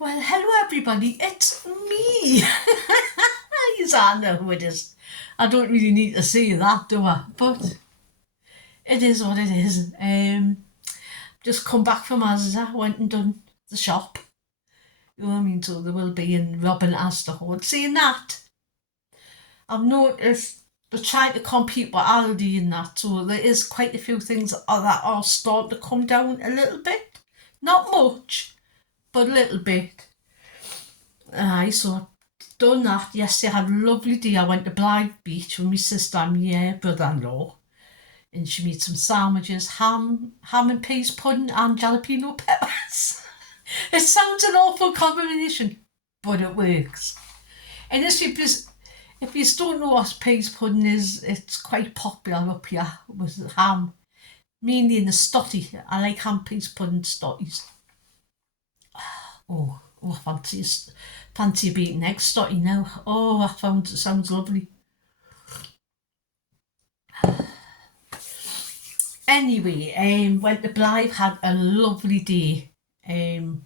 Well, hello everybody, it's me. You all know who it is. I don't really need to say that, do I? But it is what it is. Just come back from asda, went and done the shop. You know what I mean? So there will be in Robin Asda Hoard. Saying that, I've noticed they're trying to compete with Aldi and that, so there is quite a few things that are starting to come down a little bit. Not much, but a little bit. Aye, so I've done that. Yesterday I had a lovely day. I went to Blythe Beach with my sister and my brother-in-law, and she made some sandwiches, ham and peas pudding and jalapeno peppers. It sounds an awful combination, but it works. And if you don't know what peas pudding is, it's quite popular up here with ham, mainly in the stotty. I like ham peas pudding stotties. Oh, fancy a beaten egg stotty now. Oh, I found it sounds lovely. Anyway, went to Blythe, had a lovely day. Of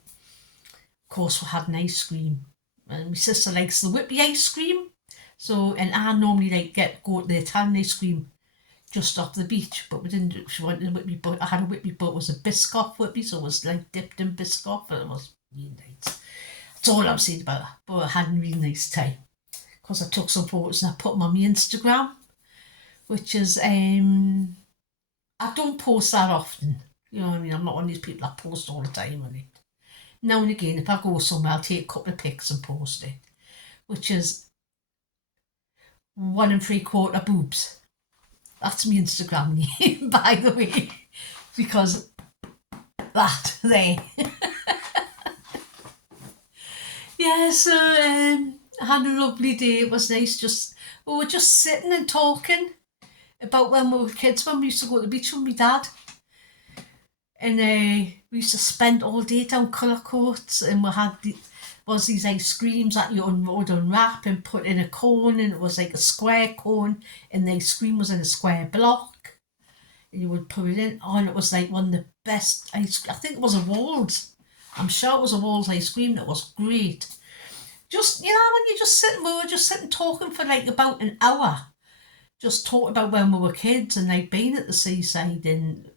course, we had an ice cream. And my sister likes the whippy ice cream. So, and I normally go to the Italian ice cream just off the beach, but we didn't. She wanted a whippy, but I had a whippy, but it was a Biscoff whippy, so it was like dipped in Biscoff, and it was really nice. That's all I'm saying about it. But I had a really nice time because I took some photos and I put them on my Instagram, which is I don't post that often. You know what I mean? I'm not one of these people that post all the time on it. Now and again, if I go somewhere, I'll take a couple of pics and post it, which is 1 3/4 boobs. That's my Instagram name, by the way, because that there. Yeah, so I had a lovely day. It was nice. We were just sitting and talking about when we were kids, when we used to go to the beach with my dad. And we used to spend all day down colour coats, and we had these ice creams that you would unwrap and put in a cone, and it was like a square cone, and the ice cream was in a square block, and you would put it in. Oh, and it was like one of the best ice cream. I think it was a Walls. I'm sure it was a Walls ice cream. That was great. Just, when you we were just sitting talking for like about an hour, just talking about when we were kids and like being at the seaside and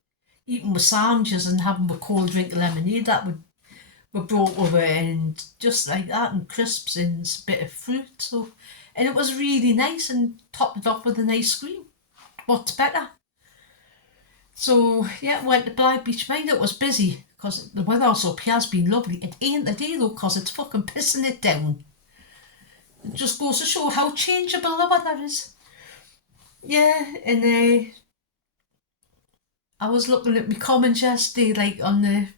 eating with sandwiches and having a cold drink of lemonade that were brought over, and just like that, and crisps and a bit of fruit. So, and it was really nice, and topped it off with an ice cream. What's better? So yeah, went to Blythe Beach. Mind it was busy because the weather also up here has been lovely. It ain't the day though, because it's fucking pissing it down. It just goes to show how changeable the weather is. Yeah, and I was looking at my comments yesterday, like on the,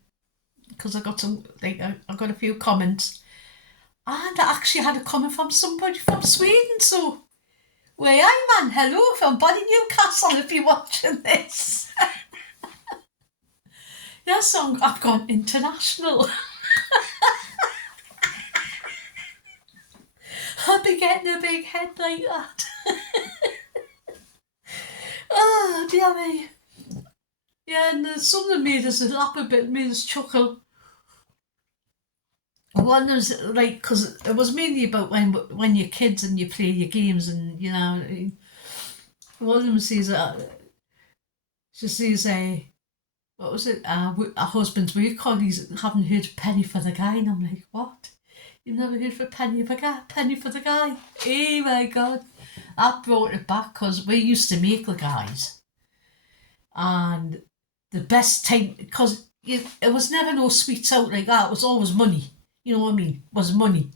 because I got some, like I got a few comments, and I actually had a comment from somebody from Sweden. So, way I man, hello from Bonnie Newcastle if you're watching this. Yeah, so I've gone international. I'll be getting a big head like that. Oh, dear me. Yeah, and some of them made us laugh a bit, made us chuckle. One was like, because it was mainly about when you're kids and you play your games, and one of them says, she says, what was it? Our husband's work colleagues haven't heard penny for the guy, and I'm like, what? You've never heard for penny for guy? Penny for the guy? Oh my god, that brought it back because we used to make the guys, and the best time, because it was never no sweets out like that. It was always money. You know what I mean? It was money,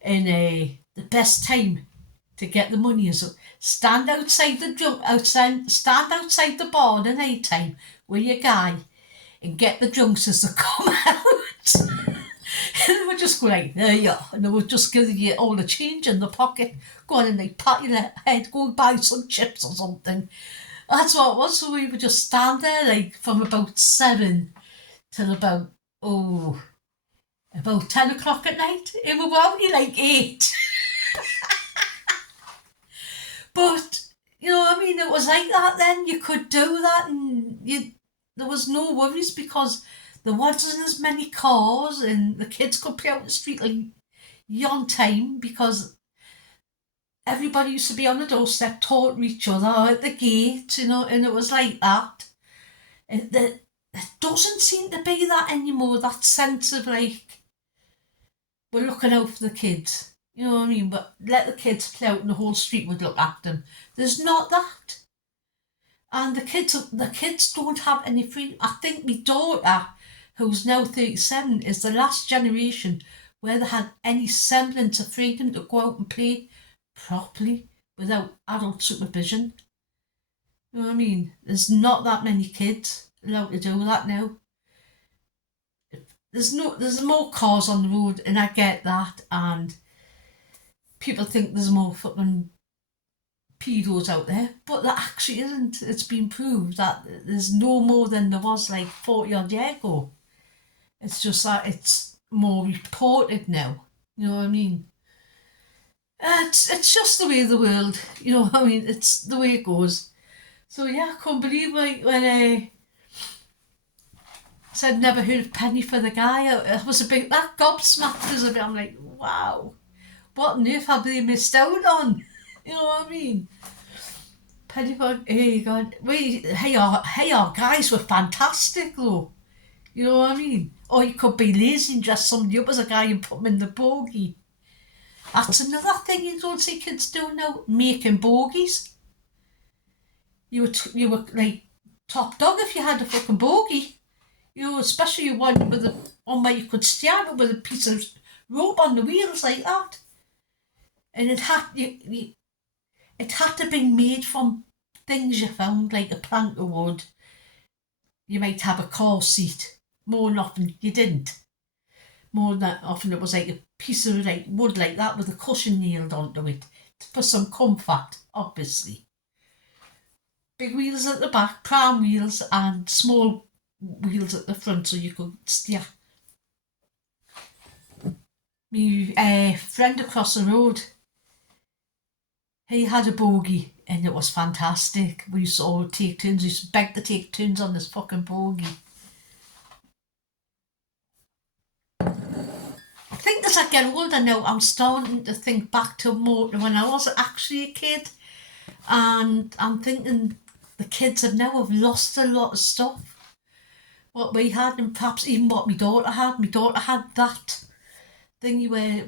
and the best time to get the money is stand outside the bar at night time with your guy and get the drunks as they come out. And they would just go like, there you are, and they would just give you all the change in the pocket. Go on and like pat your head, go and buy some chips or something. That's what it was. So we would just stand there like from about 7 till about 10 o'clock at night. And we were out like 8. But, you know what I mean, it was like that then. You could do that, and there was no worries because there wasn't as many cars, and the kids could play out in the street like on time because everybody used to be on the doorstep talking to each other at the gate, and it was like that. It doesn't seem to be that anymore, that sense of like, we're looking out for the kids. You know what I mean? But let the kids play out and the whole street would look after them. There's not that. And the kids don't have any freedom. I think my daughter, who's now 37, is the last generation where they had any semblance of freedom to go out and play properly without adult supervision. You know what I mean? There's not that many kids allowed to do that now. There's more cars on the road, and I get that, and people think there's more fucking pedos out there, but there actually isn't. It's been proved that there's no more than there was like 40 odd years ago. It's just that it's more reported now. You know what I mean? It's just the way of the world. You know what I mean? It's the way it goes. So yeah, I can't believe like when I said never heard of Penny for the Guy. It was a bit that gobsmacked us a bit. I'm like, wow, what on earth have they missed out on? You know what I mean? Penny for hey God, wait, hey our guys were fantastic though. You know what I mean? Or you could be lazy and dress somebody up as a guy and put them in the bogey. That's another thing you don't see kids do now, making bogies. You were like top dog if you had a fucking bogey. You know, especially one with one where you could stab it with a piece of rope on the wheels like that. And it had to be made from things you found, like a plank of wood. You might have a car seat. More than often you didn't. More than often it was like a piece of like wood like that with a cushion nailed onto it for some comfort, obviously. Big wheels at the back, pram wheels, and small wheels at the front so you could steer. My friend across the road, he had a bogey and it was fantastic. We used to all take turns, we used to beg to take turns on this fucking bogey. I think as I get older now, I'm starting to think back to more to when I was actually a kid, and I'm thinking the kids have lost a lot of stuff. What we had, and perhaps even what my daughter had. My daughter had that thing where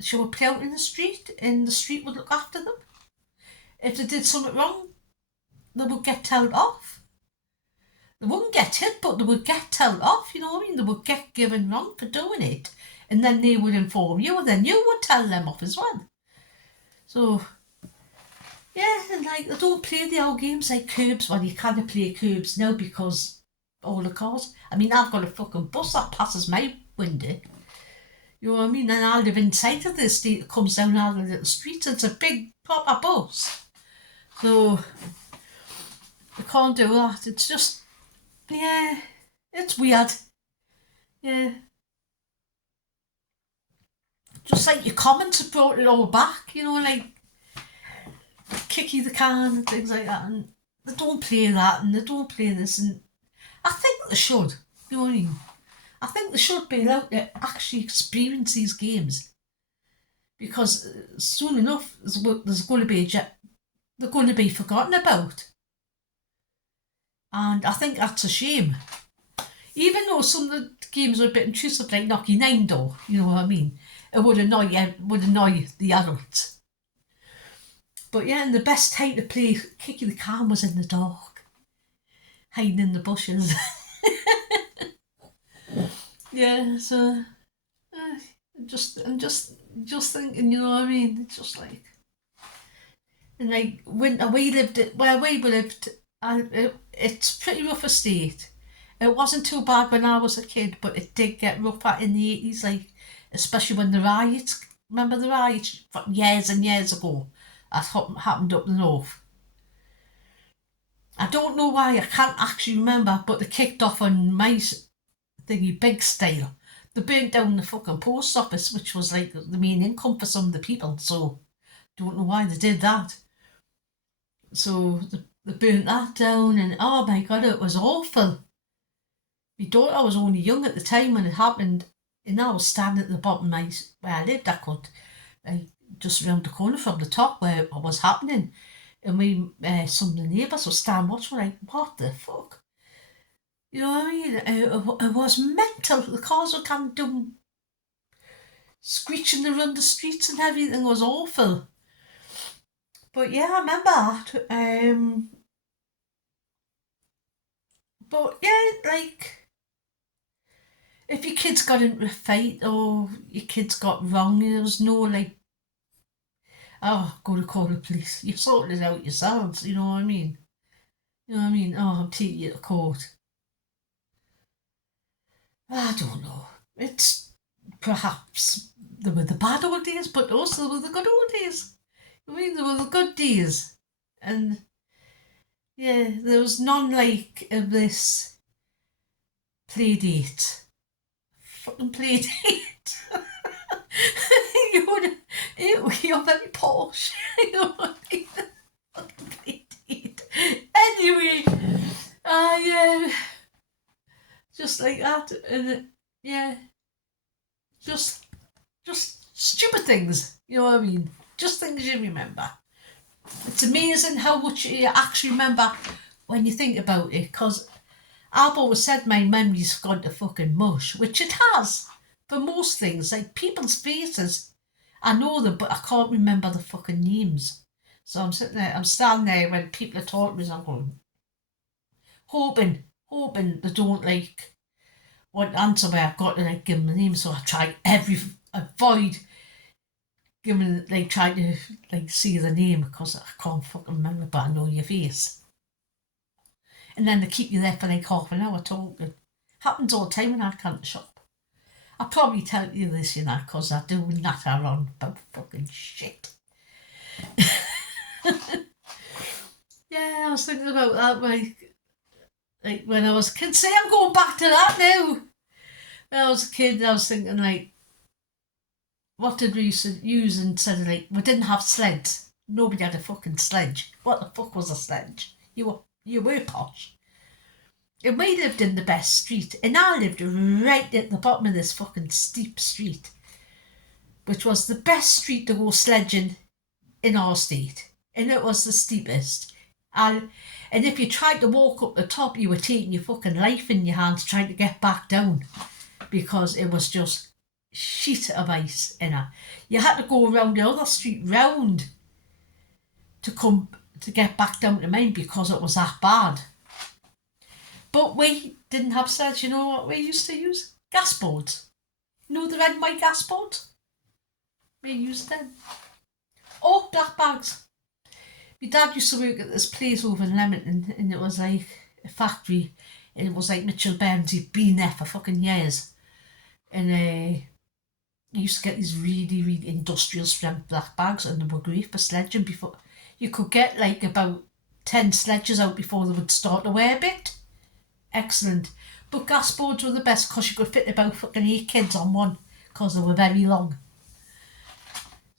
she would play out in the street, and the street would look after them. If they did something wrong, they would get told off. They wouldn't get hit, but they would get told off, you know what I mean? They would get given wrong for doing it. And then they would inform you, and then you would tell them off as well. So, yeah, and like, they don't play the old games like curbs. Well, you can't play curbs now because all the cars. I mean, I've got a fucking bus that passes my window. You know what I mean? And I live inside of the estate that comes down out of the little street. It's a big proper bus. So, you can't do that. It's just, yeah, it's weird. Yeah. Just like your comments have brought it all back, you know, like Kicky the Can and things like that. And they don't play that and they don't play this. And I think they should, you know what I mean? I think they should be allowed to actually experience these games. Because soon enough, there's going to be they're going to be forgotten about. And I think that's a shame. Even though some of the games are a bit intrusive, like Knocky Nine Door, you know what I mean? It would annoy the adults. But yeah, and the best time to play Kicky the Can was in the dark, hiding in the bushes. Yeah, so I'm just thinking, you know what I mean? It's just like, and like when we lived where we lived, it's pretty rough estate. It wasn't too bad when I was a kid, but it did get rougher in the 80s, like especially when the riots. Remember the riots years and years ago? That happened up the north. I don't know why, I can't actually remember, but they kicked off on my thingy big style. They burnt down the fucking post office, which was like the main income for some of the people, so don't know why they did that. So they burnt that down, and oh my god, it was awful. My daughter was only young at the time when it happened, and I was standing at the bottom where I lived. I could, like, just round the corner from the top where it was happening. And some of the neighbours were standing watching, like, what the fuck? You know what I mean? It was mental. The cars were kind of doing screeching around the streets and everything was awful. But yeah, I remember that. But yeah, like, if your kids got into a fight or your kids got wrong, there was no like, oh, go to call the police. You sorted it out yourselves, you know what I mean? You know what I mean? Oh, I'm taking you to court. I don't know. It's perhaps there were the bad old days, but also there were the good old days. I mean, there were the good days. And yeah, there was none like of this play date. Fucking play date. You're very posh. You know what I mean? Fucking play date. Anyway, yeah, just like that, and yeah, just stupid things. You know what I mean? Just things you remember. It's amazing how much you actually remember when you think about it, because I've always said my memory's gone to fucking mush, which it has for most things, like people's faces. I know them, but I can't remember the fucking names. So I'm sitting there, I'm standing there when people are talking to me, I'm going, hoping they don't like want to answer where I've got to like give them the name. So I try avoid giving, like, trying to like see the name because I can't fucking remember, but I know your face. And then they keep you there for like half an hour talking. Happens all the time when I can't shop. I'll probably tell you this, you know, because I do natter on about fucking shit. Yeah, I was thinking about that, like when I was a kid. See, I'm going back to that now. When I was a kid, I was thinking, like, what did we used to use instead of, like, we didn't have sleds. Nobody had a fucking sledge. What the fuck was a sledge? You were posh. And we lived in the best street, and I lived right at the bottom of this fucking steep street, which was the best street to go sledging in our state, and it was the steepest. And if you tried to walk up the top, you were taking your fucking life in your hands trying to get back down, because it was just sheet of ice in it. You had to go around the other street round to get back down to mine because it was that bad. But we didn't have sleds. You know what we used to use? Gas boards. You know the red and white gas boards? We used them. Oh, black bags. My dad used to work at this place over in Leamington, and it was like a factory, and it was like Mitchell Burns. He'd been there for fucking years. And he used to get these really, really industrial strength black bags, and they were great for sledging. Before you could get like about 10 sledges out before they would start to wear a bit. Excellent. But gas boards were the best because you could fit about fucking 8 kids on one because they were very long.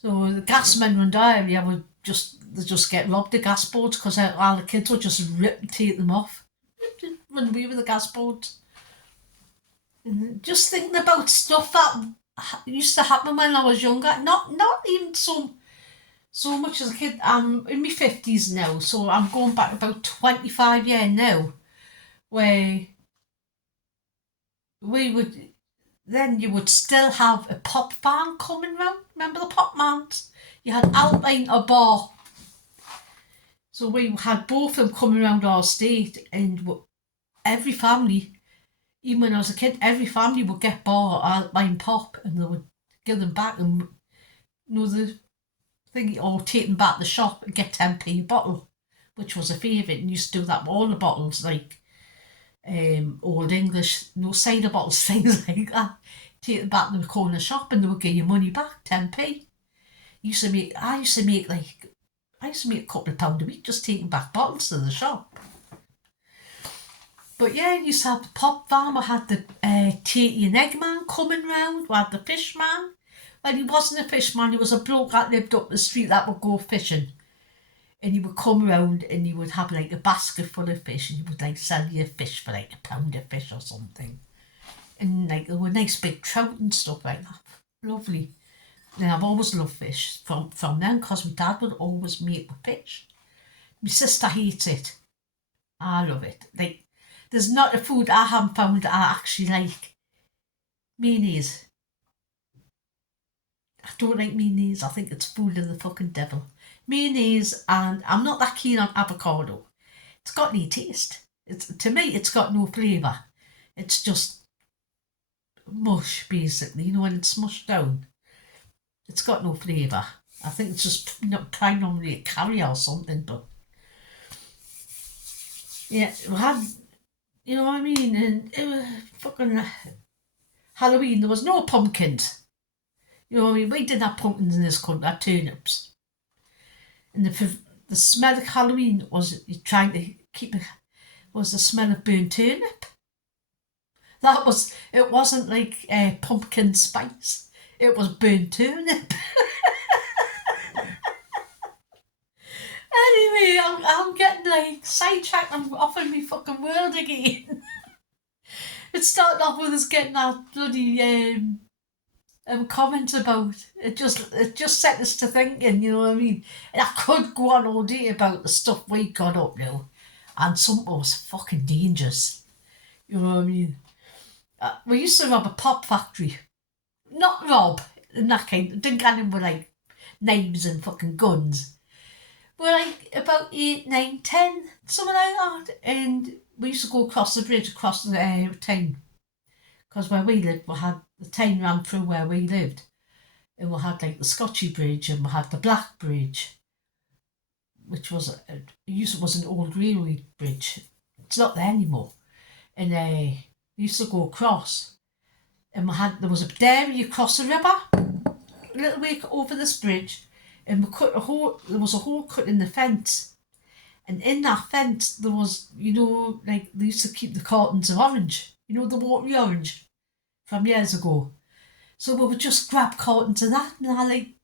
So the gas men around our area would just get robbed of gas boards because all the kids would just take them off. Run away with the gas boards. And just thinking about stuff that used to happen when I was younger. Not even so much as a kid. I'm in my 50s now, so I'm going back about 25 years now, where you would still have a pop van coming round. Remember the pop vans? You had Alpine or Bar. So we had both of them coming around our state, and every family, even when I was a kid, every family would get Bar or Alpine Pop, and they would give them back, and the thing, or take them back to the shop and get 10p a bottle, which was a favourite, and used to do that with all the bottles, like Old English, no cider bottles, things like that. Take them back to the corner shop and they would give you money back, 10p. I used to make a couple of pound a week just taking back bottles to the shop. But yeah, you used to have the pop van. We had the Tatey and Eggman coming round. We had the fish man. Well, he wasn't a fish man, he was a bloke that lived up the street that would go fishing. and he would come around and he would have like a basket full of fish, and he would like sell you a fish for like £1 of fish or something. And like there were nice big trout and stuff like that. Lovely. And I've always loved fish from then, because my dad would always make the fish. My sister hates it. I love it. Like, there's not a food I haven't found that I actually like. Mayonnaise. I don't like mayonnaise. I think it's food of the fucking devil. Mayonnaise, and I'm not that keen on avocado. It's got no taste. To me, it's got no flavour. It's just mush, basically. You know, when it's mushed down, it's got no flavour. I think it's just primarily a carrier or something, but yeah, we had, you know what I mean? And it was fucking Halloween. There was no pumpkins. You know what I mean? We didn't have pumpkins in this country, had turnips. And the smell of Halloween was you trying to keep it, was the smell of burnt turnip. It wasn't like pumpkin spice. It was burnt turnip. Anyway, I'm getting like sidetracked. I'm off in my fucking world again. It started off with us getting that bloody comment about it. Just set us to thinking. You know what I mean? And I could go on all day about the stuff we got up now, and some of it was fucking dangerous. You know what I mean? We used to rob a pop factory. Not rob in that kind. Didn't get in with like knives and fucking guns. We're like about 8, 9, 10, something like that. And we used to go across the bridge, across the Tyne. Because where we lived, the Tyne ran through where we lived. And we had like the Scotchy Bridge, and we had the Black Bridge, which was an old railway bridge. It's not there anymore. And we used to go across. And there was a dairy across the river, a little way over this bridge. And there was a hole cut in the fence. And in that fence, there was, you know, like they used to keep the cartons of orange. You know, the watery orange from years ago. So we would just grab cartons of that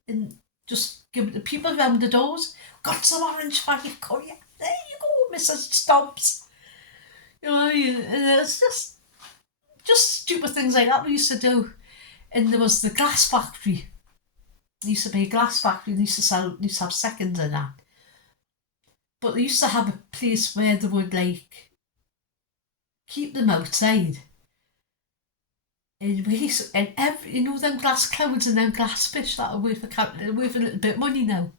and just give it to people around the doors. Got some orange for you, There you go, Mrs. Stubbs. You know what I mean? And it's just stupid things like that we used to do. And there was the glass factory. There used to be a glass factory. They used to have seconds in that. But they used to have a place where they would like keep them outside. And you know them glass clouds and them glass fish that are worth a little bit of money now.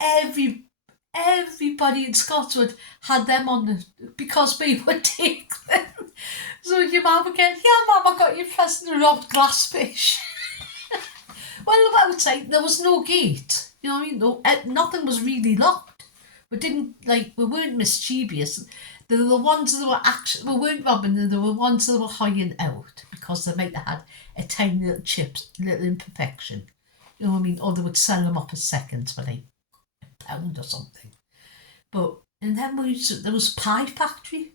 Everybody in Scotland had them on because we would take them. So your mum would get, yeah, Mum, I got your present of robbed glass fish. Well, I would say there was no gate. You know what I mean? Nothing was really locked. We weren't mischievous. They were the ones that we weren't robbing them. They were ones that were hiding out because they might have had a tiny little imperfection. You know what I mean? Or they would sell them up as seconds for like £1 or something. And then there was a pie factory.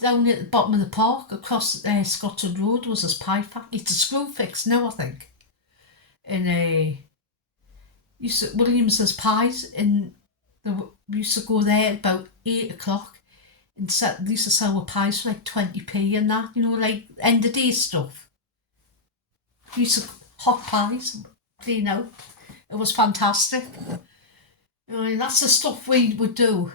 Down at the bottom of the park, across Scotland Road, was this pie factory. It's a screw fix now, I think. And Williams's Pies, and we used to go there at about 8 o'clock, and they used to sell pies for like 20p and that, you know, like end of day stuff. We used to hot pies, clean out. It was fantastic. You know, that's the stuff we would do.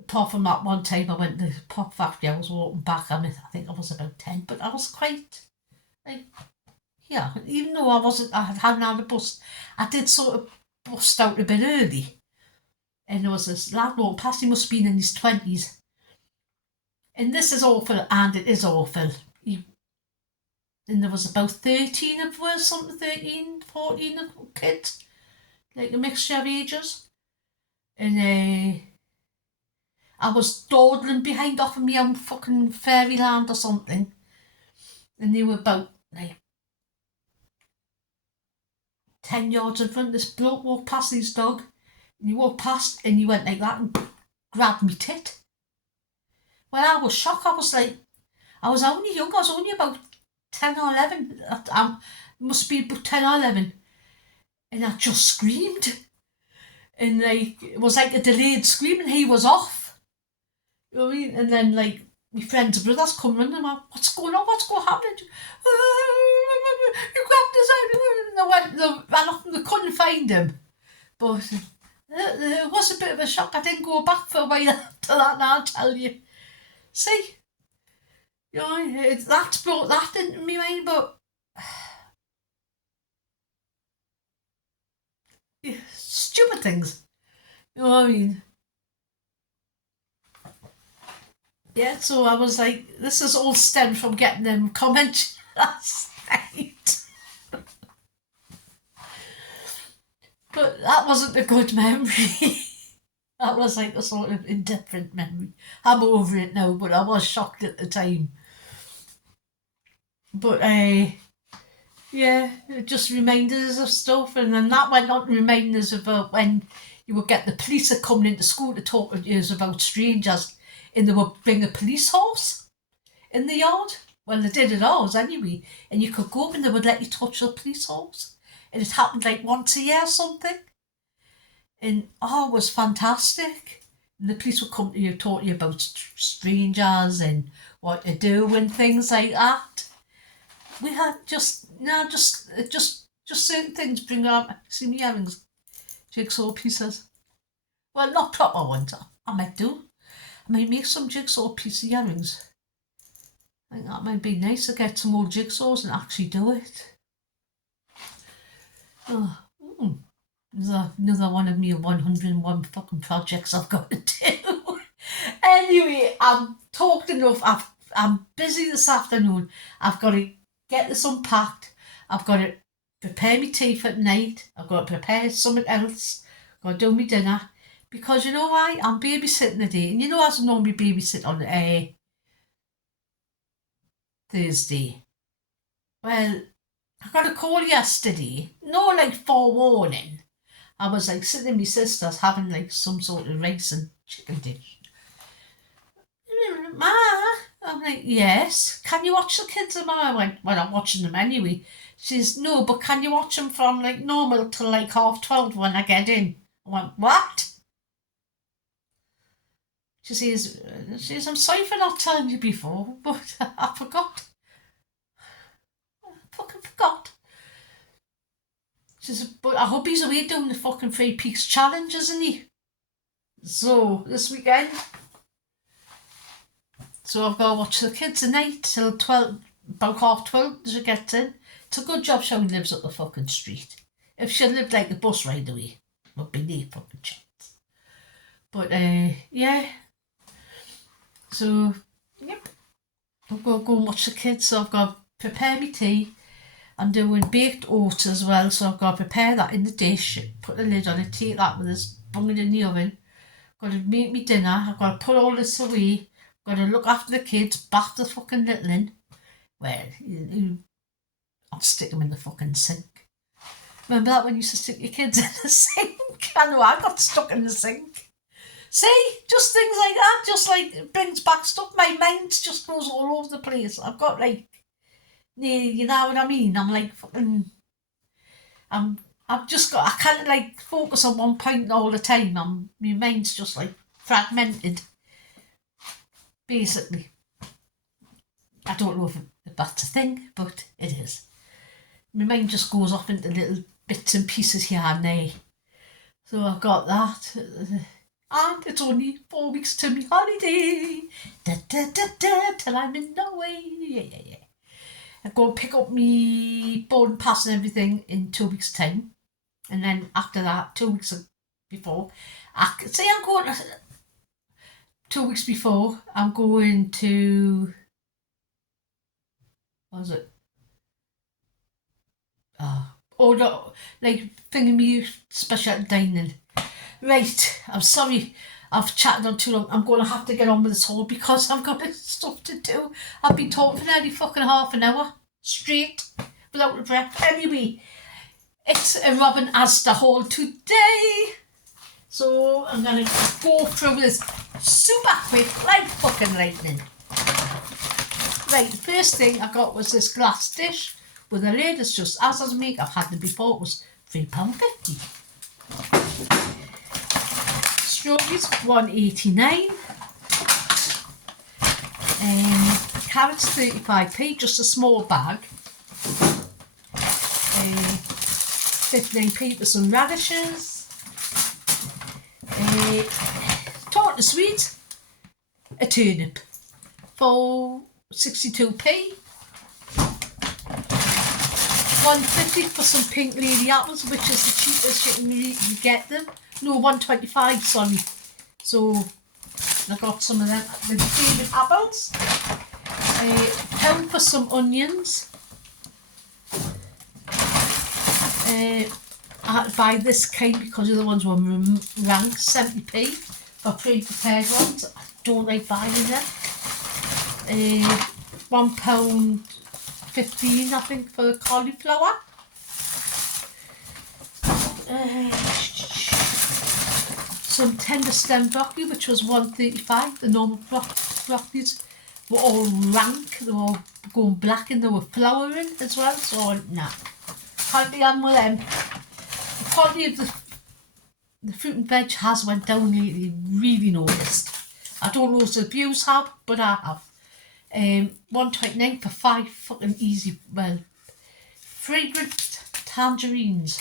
Apart from that one time I went to the pop factory, I was walking back. I think I was about 10, but I was quite like, yeah. Even though I hadn't had a bus, I did sort of bust out a bit early. And there was this lad walking past. He must have been in his 20s. And this is awful, and it is awful. And there was about 13 of us, 13, 14 of kids, like a mixture of ages. And I was dawdling behind off of me on fucking fairyland or something. And they were about like 10 yards in front. This bloke walked past his dog. And he walked past and he went like that and grabbed me tit. Well, I was shocked. I was only young. I was only about 10 or 11. I must be about 10 or 11. And I just screamed. And like it was like a delayed scream, and he was off. You know what I mean? And then like my friend's brothers come running, and I'm, what's going on? What's going to happen? You grabbed his head, and they ran off and they couldn't find him. But it was a bit of a shock. I didn't go back for a while after that, and I'll tell you. See, you know, that's brought that into my mind, but yeah, stupid things. You know what I mean? Yeah, so I was like, this is all stemmed from getting them comments last night. But that wasn't a good memory. That was like a sort of indifferent memory. I'm over it now, but I was shocked at the time. But yeah, it just reminded us of stuff, and then that went on to remind us about when you would get the police are coming into school to talk to us about strangers, and they would bring a police horse in the yard. Well, they did at ours anyway, and you could go up and they would let you touch the police horse, and it happened like once a year or something, and it was fantastic. And the police would come to you, talk to you about strangers and what to do and things like that. We had just certain things bring up. See me earrings, jigsaw pieces. Well, not proper ones. I might do. I might make some jigsaw piece earrings. I think that might be nice to get some more jigsaws and actually do it. Oh, another one of me 101 fucking projects I've got to do. Anyway, I'm talked enough. I'm busy this afternoon. I've got to get this unpacked. I've got to prepare my tea for tonight. I've got to prepare something else. I've got to do my dinner. Because you know why? I'm babysitting today. And you know I was normally babysit on Thursday. Well, I got a call yesterday. No, like forewarning. I was like sitting in my sister's having like some sort of rice and chicken dish. Ma, I'm like, yes. Can you watch the kids? And I went, well, I'm watching them anyway. She says, no, but can you watch them from like normal till like 12:30 when I get in? I went, what? She says, I'm sorry for not telling you before, but I forgot. I fucking forgot. She says, but I hope he's away doing the fucking 3 Peaks challenge, isn't he? So, this weekend. So I've got to watch the kids tonight till 12, about 12:30 as she gets in. It's a good job she only lives up the fucking street. If she lived like a bus ride away, would be no fucking chance. But yeah. So, yep. I've got to go and watch the kids, so I've got to prepare my tea. I'm doing baked oats as well, so I've got to prepare that in the dish, put the lid on it, take that with us, bung it in the oven. Got to make me dinner, I've got to put all this away, got to look after the kids, bath the fucking little in. Well, I'll stick them in the fucking sink. Remember that when you used to stick your kids in the sink? I know I got stuck in the sink. See, just things like that, just like it brings back stuff. My mind just goes all over the place. I've got like, you know what I mean? I'm like fucking, I've just got, I can't like focus on one point all the time. My mind's just like fragmented, basically. I don't know if that's a thing, but it is. My mind just goes off into little bits and pieces here and there. So I've got that. And it's only 4 weeks to my holiday. Da, da, da, da, till I'm in Norway. Yeah. I go and pick up me boarding pass and everything in 2 weeks' time. And then after that, 2 weeks before, I'm going 2 weeks before, I'm going to, what was it? Oh no, like thinking me special dining. Right, I'm sorry I've chatted on too long. I'm going to have to get on with this haul because I've got stuff to do. I've been talking for nearly fucking half an hour straight without a breath. Anyway, it's a Robin Asda haul today. So I'm going to go through this super quick like fucking lightning. Right, the first thing I got was this glass dish with a lid. It's just as I make. I've had them before. It was £3.50. Strawberries, 1.89. Carrots, 35p, just a small bag. 59p for some radishes. Tomato sweet, a turnip for 62p. 150 for some pink lady apples, which is the cheapest you can really get them. No, 125, sorry. So I got some of them, my favourite apples. £1 for some onions. I had to buy this kind because the other ones were rank, 70p for pre-prepared ones. I don't like buying them. £1.15 I think for the cauliflower. Some tender stem broccoli, which was 1.35. The normal broccolis were all rank, they were all going black and they were flowering as well, so nah, can't be on with them. The quality of the fruit and veg has went down lately, really noticed. I don't know if the views have, but I have. 1.29 for 5 fucking easy, well, fragrant tangerines.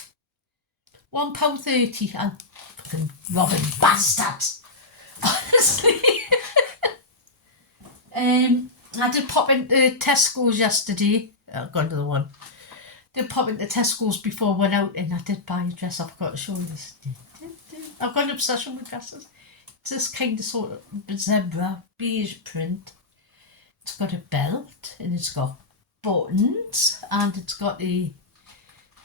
£1.30 and fucking robbing bastards. Honestly. I did pop into Tesco's yesterday. I've got another one. Did pop into Tesco's before I went out and I did buy a dress. I forgot to show you this. I've got an obsession with dresses. It's this kind of sort of zebra beige print. It's got a belt and it's got buttons and it's got a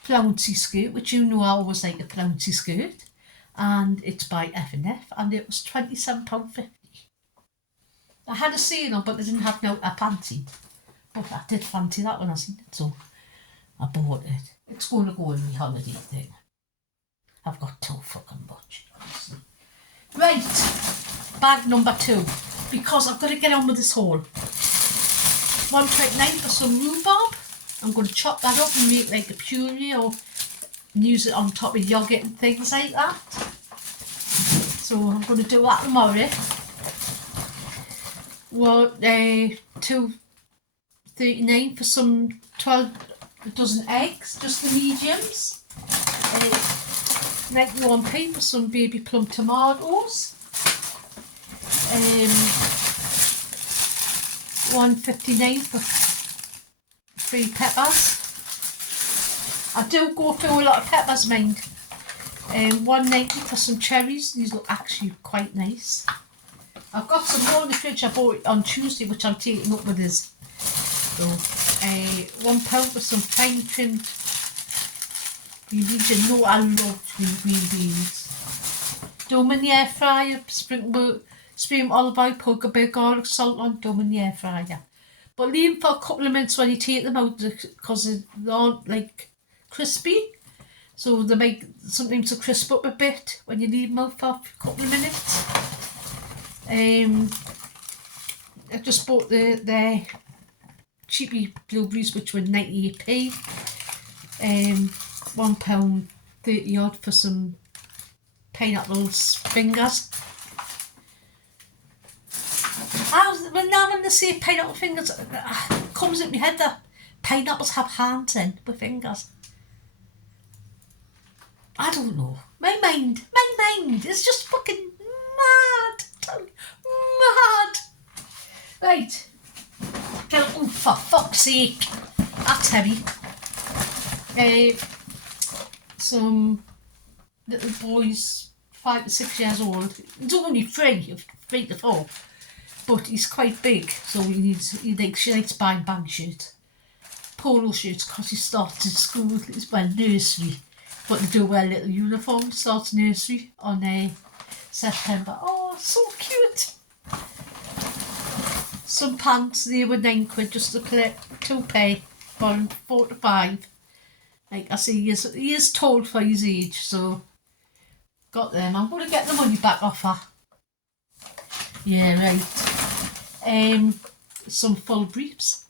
flouncy skirt, which you know I always like a flouncy skirt, and it's by F&F and it was £27.50. I had a sale on, but they didn't have no I fancied, but I did fancy that when I seen it, so I bought it. It's going to go in the holiday thing. I've got too fucking much. Right, bag number 2, because I've got to get on with this haul. 1.29 for some rhubarb. I'm going to chop that up and make like a puree or use it on top of yoghurt and things like that. So I'm going to do that tomorrow. Well, £2.39 for some 12 dozen eggs, just the mediums. 91p for some baby plum tomatoes. 1.59 for 3 peppers. I do go through a lot of peppers, mind. 1.90 for some cherries. These look actually quite nice. I've got some more in the fridge. I bought it on Tuesday, which I'm taking up with us. So, £1 for some fine trimmed green beans. You know I love green beans. Do them in the air fryer. Sprinkle olive oil, put a bit of garlic salt on. Do them in the air fryer. But leave them for a couple of minutes when you take them out because they aren't like crispy. So they make sometimes to crisp up a bit when you leave them out for a couple of minutes. I just bought the cheapy blueberries, which were 98p. £1.30 odd for some pineapples fingers. When they say pineapple fingers, it comes in my head that pineapples have hands in with fingers. I don't know. My mind is just fucking mad. Mad. Right. Oh, for fuck's sake. That's heavy. Some little boys, 5 to 6 years old. He's only 3 to 4. But he's quite big, so he likes buying band shirts, polo shirts, because he started school, nursery, but they do wear little uniform, starts nursery on September. Oh, so cute. Some pants, they were £9 just to collect 2 pair, for 4 to 5. Like I say, he is tall for his age, so got them. I'm going to get the money back off her. Yeah, right. Some full briefs.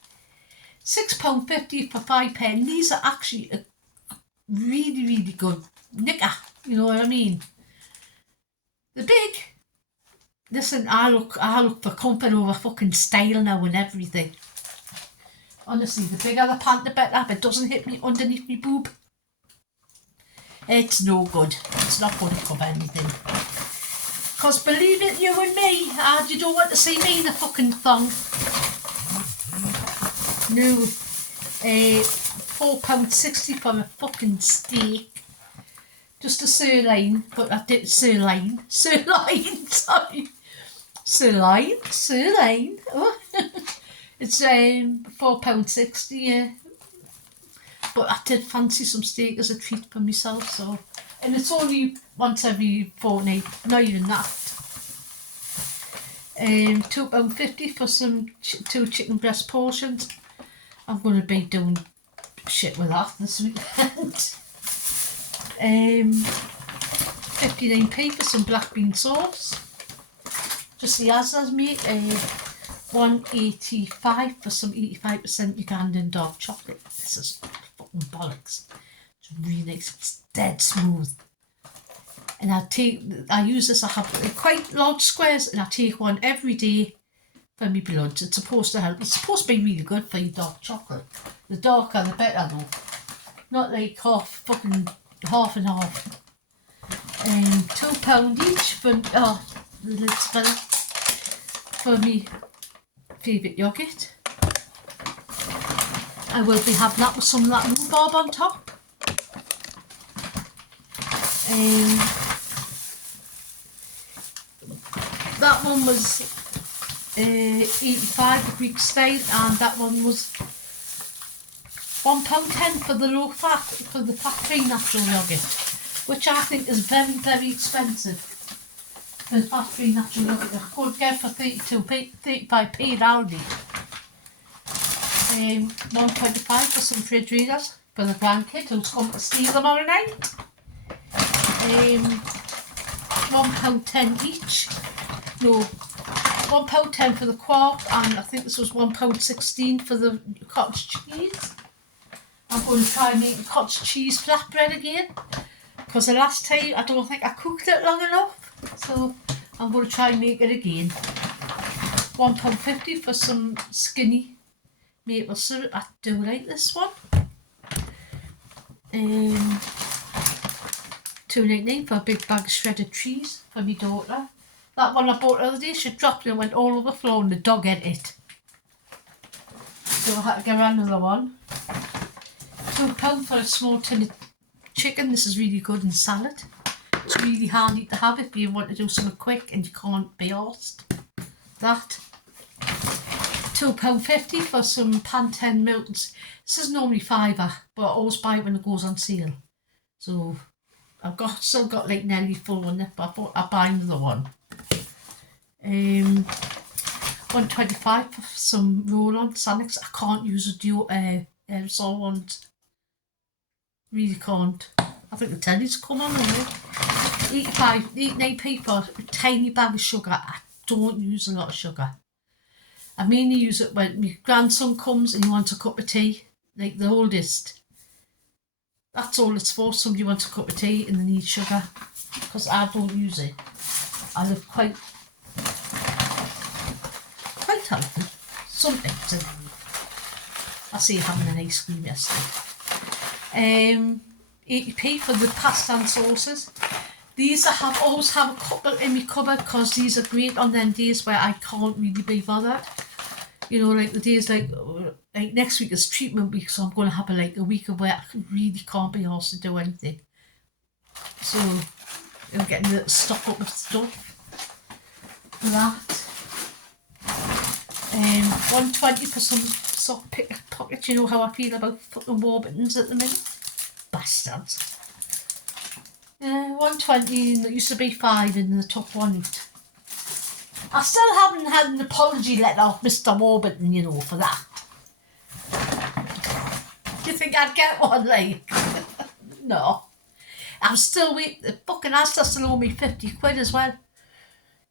£6.50 for 5 pen. These are actually a really, really good knicker. You know what I mean? The big. Listen, I look for comfort over fucking style now and everything. Honestly, the bigger the pant, the better. If it doesn't hit me underneath my boob, it's no good. It's not going to cover anything. Because believe it, you and me, you don't want to see me in a fucking thong. No. £4.60 for a fucking steak. Just a sirloin, but I did sirloin, sorry. Sirloin. Oh. It's £4.60, yeah. But I did fancy some steak as a treat for myself, so. And it's only once every fortnight, not even that. £2.50 for some 2 chicken breast portions. I'm going to be doing shit with that this weekend. 59p for some black bean sauce. Just the asda's, mate. £1.85 for some 85% Ugandan dark chocolate. This is fucking bollocks. It's really nice. It's dead smooth. And I use this. I have quite large squares, and I take one every day for my blood. It's supposed to help. It's supposed to be really good for your dark chocolate. The darker, the better, though. Not like half and half. £2 each for the lids for me favourite yoghurt. I will be having that with some of that rhubarb on top. That one was 85, the Greek style, and that one was £1.10 for the low fat, for the fat-free natural yoghurt, which I think is very, very expensive. The fat-free natural yoghurt I could get for 35p at Aldi. £1.25 for some fridge readers for the grandkid who's come to steal tomorrow night. £1.10 each. No, £1.10 for the quark, and I think this was £1.16 for the cottage cheese. I'm going to try making cottage cheese flatbread again, because the last time I don't think I cooked it long enough, so I'm going to try and make it again. £1.50 for some skinny maple syrup. I do like this one. £2.99 for a big bag of shredded cheese for my daughter. That one I bought the other day, she dropped it and went all over the floor, and the dog ate it. So I had to get her another one. £2 for a small tin of chicken. This is really good in salad. It's really handy to have if you want to do something quick and you can't be arsed. That. £2.50 for some Pantene Miltons. This is normally £5, but I always buy it when it goes on sale. So I've still got like nearly full on it, but I thought I'd buy another one. £1.25 for some roll-on Sanix. I can't use a aerosol ones. Really can't. I think the telly's come on, isn't it? 89p for a tiny bag of sugar. I don't use a lot of sugar. I mainly use it when my grandson comes and he wants a cup of tea, like the oldest. That's all it's for. Somebody wants a cup of tea and they need sugar, because I don't use it. I live quite healthy. Some things anyway. I see having an ice cream yesterday. 80p for the pasta and sauces. These I always have a couple in my cupboard, because these are great on them days where I can't really be bothered. You know, like the days like next week is treatment week, so I'm going to have a week of where I really can't be asked to do anything. So I'm getting a little stock up of stuff for that. £1.20 for some soft pockets. You know how I feel about fucking Warburtons at the minute. Bastards. £1.20, that used to be £5 in the top one. I still haven't had an apology letter off Mr. Warburton, you know, for that. Do you think I'd get one, like? No. I'm still waiting. The fucking asda still owe me 50 quid as well.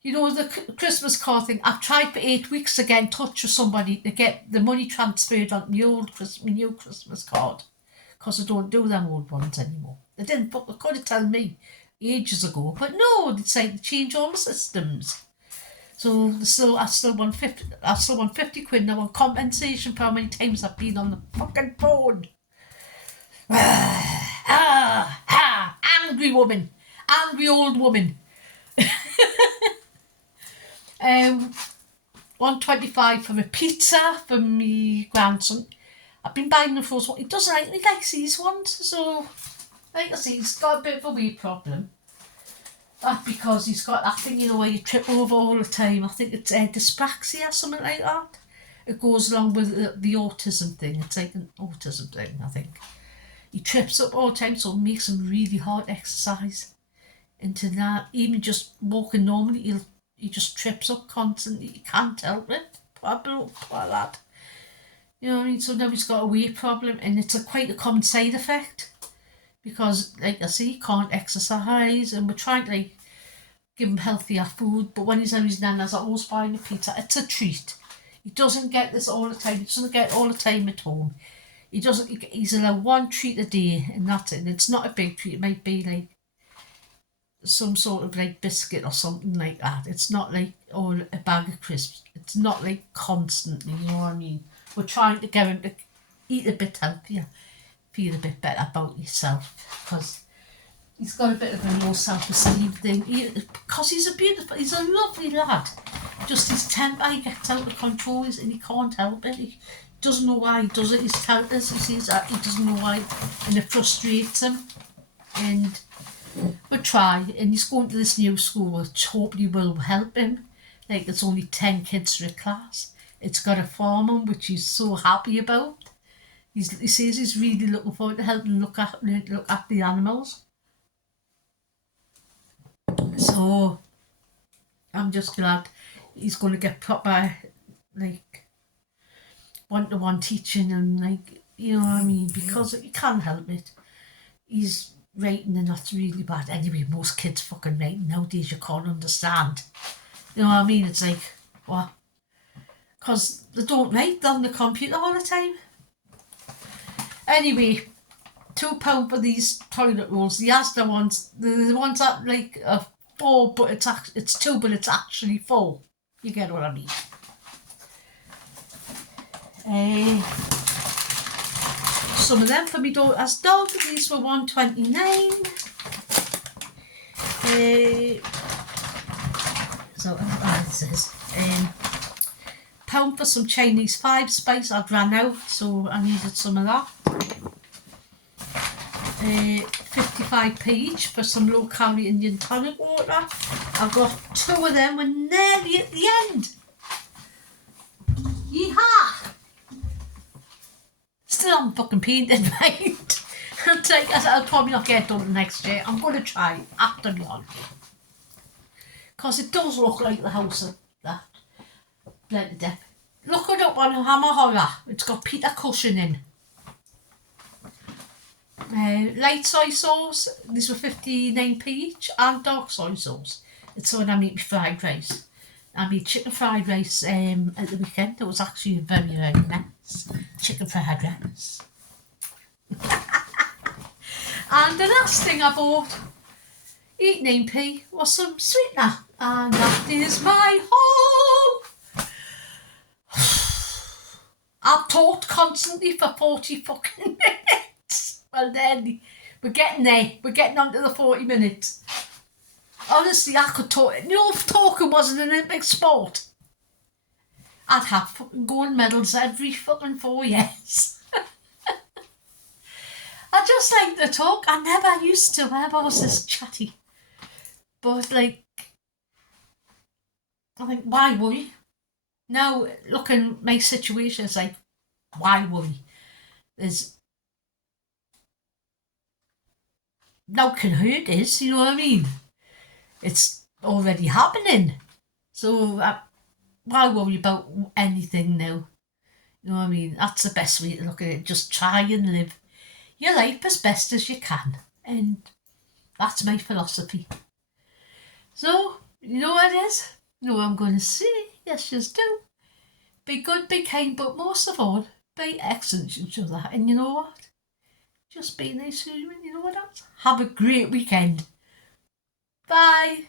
You know, the Christmas card thing, I've tried for 8 weeks to get in touch with somebody to get the money transferred on my new Christmas card, because I don't do them old ones anymore. They could have told me ages ago. But no, they decided to change all the systems. So I still want 50. I still want 50 quid. And I want compensation for how many times I've been on the fucking phone. Angry woman, angry old woman. 125 for a pizza for me grandson. I've been buying them for what he doesn't like. He likes these ones, so like I say, he's got a bit of a weird problem. That's because he's got that thing, where you trip over all the time. I think it's dyspraxia or something like that. It goes along with the autism thing. It's like an autism thing, I think. He trips up all the time, so it makes him really hard to exercise. Into that, even just walking normally, he just trips up constantly. He can't help it. Poor lad. You know what I mean? So now he's got a weight problem, and it's quite a common side effect. Because, like I say, he can't exercise, and we're trying to give him healthier food. But when he's on his nana's, I always buying a pizza. It's a treat. He doesn't get this all the time. He doesn't get it all the time at home. He's allowed one treat a day, and that's it. And it's not a big treat. It might be some sort of biscuit or something like that. It's not a bag of crisps. It's not constantly, you know what I mean? We're trying to get him to eat a bit healthier, feel a bit better about yourself, because he's got a bit of a low self-esteem thing. Because he's a lovely lad. Just his temper, he gets out of control, and he can't help it. He doesn't know why he does it. He's telling us, he says that he doesn't know why, and it frustrates him. And we try, and he's going to this new school which hopefully will help him. There's only 10 kids for a class. It's got a foreman, which he's so happy about. He says he's really looking forward to helping look at the animals. So I'm just glad he's going to get proper one-to-one teaching, and you know what I mean, because he can't help it. He's writing, and that's really bad. Anyway, most kids fucking writing nowadays you can't understand. You know what I mean? It's what? Because they don't write on the computer all the time. Anyway, £2 for these toilet rolls. The Asda ones, the ones that are 4, but it's 2, but it's actually 4. You get what I mean? Some of them for me daughter's dog. These were $1.29. So it says £1 for some Chinese 5 spice. I'd ran out, so I needed some of that. 55p each for some low calorie Indian tonic water. I've got 2 of them. We're nearly at the end. Yeehaw! Still haven't fucking painted mine. I'll probably not get it done next year. I'm going to try after the holiday. Because it does look like the house of that Blended Dip. Look it up on Hammer Horror. It's got Peter Cushing in. Light soy sauce. These were 59p each. And dark soy sauce. It's when I make fried rice. I made chicken fried rice at the weekend. It was actually very, very nice. Chicken fried rice. And the last thing I bought, 89p, was some sweetener. And that is my haul. I've talked constantly for 40 fucking minutes. Well then, we're getting there. We're getting on to the 40 minutes. Honestly, I could talk. If talking wasn't an Olympic sport, I'd have fucking gold medals every fucking 4 years. I just like to talk. I never used to. I was this chatty. But I think, why worry? Now, looking at my situation, it's why worry? Now can hurt is, you know what I mean? It's already happening. So why worry about anything now? You know what I mean? That's the best way to look at it. Just try and live your life as best as you can. And that's my philosophy. So, you know what it is? You know what I'm going to say? Yes, just do. Be good, be kind, but most of all, be excellent to each other. And you know what? Just be nice to you, you know what else? Have a great weekend. Bye.